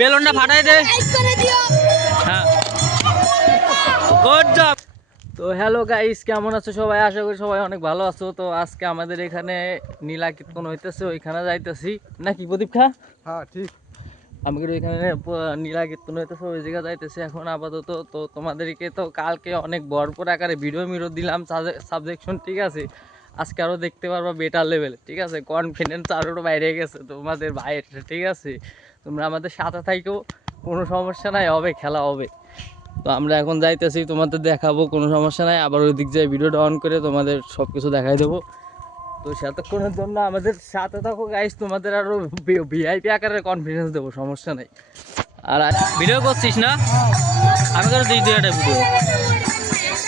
বেলুনটা ফাটাই দে। হ্যাঁ। গুড জব তো হ্যালো গাইস কেমন আছো সবাই? আশা করি সবাই অনেক ভালো আছো। তো আজকে আমাদের এখানে নীলা কীর্তন হইতেছে ওইখানে যাইতেছি। নাকি প্রদীপ খা? হ্যাঁ ঠিক। আমাদের এখানে নীলা কীর্তন হইতেছে ওই জায়গায় যাইতেছি এখন আপাতত। তো তোমাদেরকে তো কালকে অনেক ভরপুর আকারে ভিডিও মিরো দিলাম সাবজেকশন ঠিক আছে? আজকে আরও দেখতে পারবা বেটার লেভেল ঠিক আছে? কনফিডেন্স আরও বাইরে গেছে তোমাদের বাইরে ঠিক আছে? তোমরা আমাদের সাথে থাইকেও কোনো সমস্যা নাই, হবে, খেলা হবে। তো আমরা এখন যাইতেছি, তোমাদের দেখাবো, কোনো সমস্যা নাই, আবার ওই দিক যায় ভিডিওটা অন করে তোমাদের সব কিছু দেখাই দেবো। তো সেতক্ষণের জন্য আমাদের সাথে থাকো গাইস তোমাদের আরও ভিআইপি আকারের কনফিডেন্স দেবো, সমস্যা নাই। আর ভিডিও করছিস না? আমি করে দিই দুই একটা ভিডিও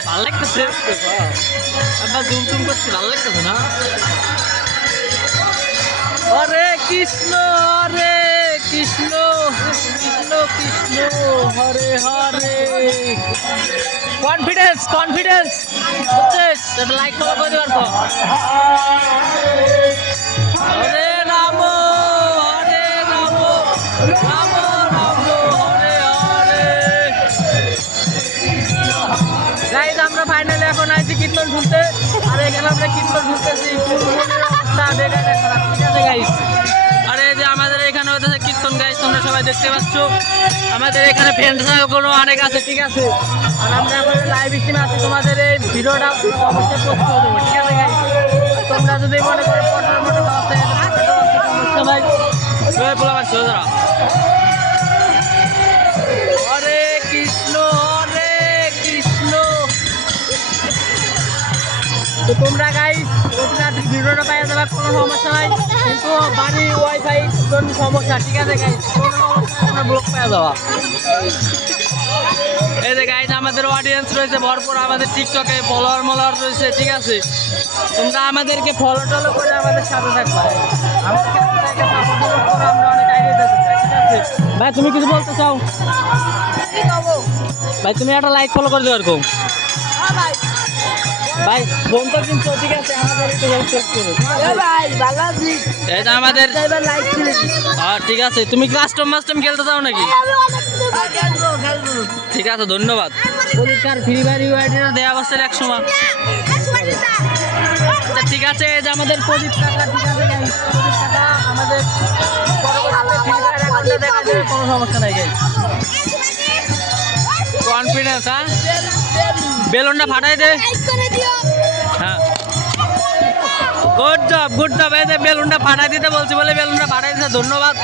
ভালো লাগতেছে ভালো লাগতেছে না হরে কৃষ্ণ হরে কৃষ্ণ কৃষ্ণ কৃষ্ণ হরে হরে কনফিডেন্স কনফিডেন্স বুঝছিস লাইক হরে রাম হরে রাম রাম কীর্তন শুনতে আর এখানে আমরা কীর্তন শুনতেছি আর এই যে আমাদের এখানে হইতেছে কীর্তন গাইজ তোমরা সবাই দেখতে পাচ্ছ। আমাদের এখানে ফ্রেন্ড সার্কেলও অনেক আছে, ঠিক আছে? আর আমরা এখন লাইভ তোমাদের এই ভিডিওটা অবশ্যই ঠিক আছে তো তোমরা গাই রাত্রি ভিডিওটা পাই যাবে কোনো সমস্যা নাই কিন্তু বাড়ি ওয়াইফাই জন্য সমস্যা ঠিক আছে গাই কোনো সমস্যা ব্লক পেয়ে যাওয়া এই যে গাইজ আমাদের অডিয়েন্স রয়েছে ভরপুর আমাদের টিকটকে ফলোয়ার মলোয়ার রয়েছে ঠিক আছে? তোমরা আমাদেরকে ফলো টলো করে আমাদের সাথে থাকবা। ভাই তুমি কিছু বলতে চাও? ভাই তুমি একটা লাইক ফলো করে দেওয়ার কম ভাই ফোন কিন্তু ঠিক আছে আমাদের একটু হেল্প করো এই যে আমাদের হ্যাঁ ঠিক আছে তুমি কাস্টম মাস্টম খেলতে চাও নাকি? ঠিক আছে ধন্যবাদ। পরীক্ষার ফ্রি ফায়ার ইউআইডিটা দেওয়া অবস্থায় এক সময়। আচ্ছা ঠিক আছে এই যে আমাদের প্রদীপ কাকা ঠিক আছে প্রদীপ আমাদের ফ্রি ফায়ার অ্যাকাউন্টে দেখা যাবে কোনো সমস্যা নাই গাইস কনফিডেন্স হ্যাঁ? বেলুনটা ফাটাই দে হ্যাঁ গুড জব গুড জব এই যে বেলুনটা ফাটাই দিতে বলছি বলে বেলুনটা ফাটাই দিতে ধন্যবাদ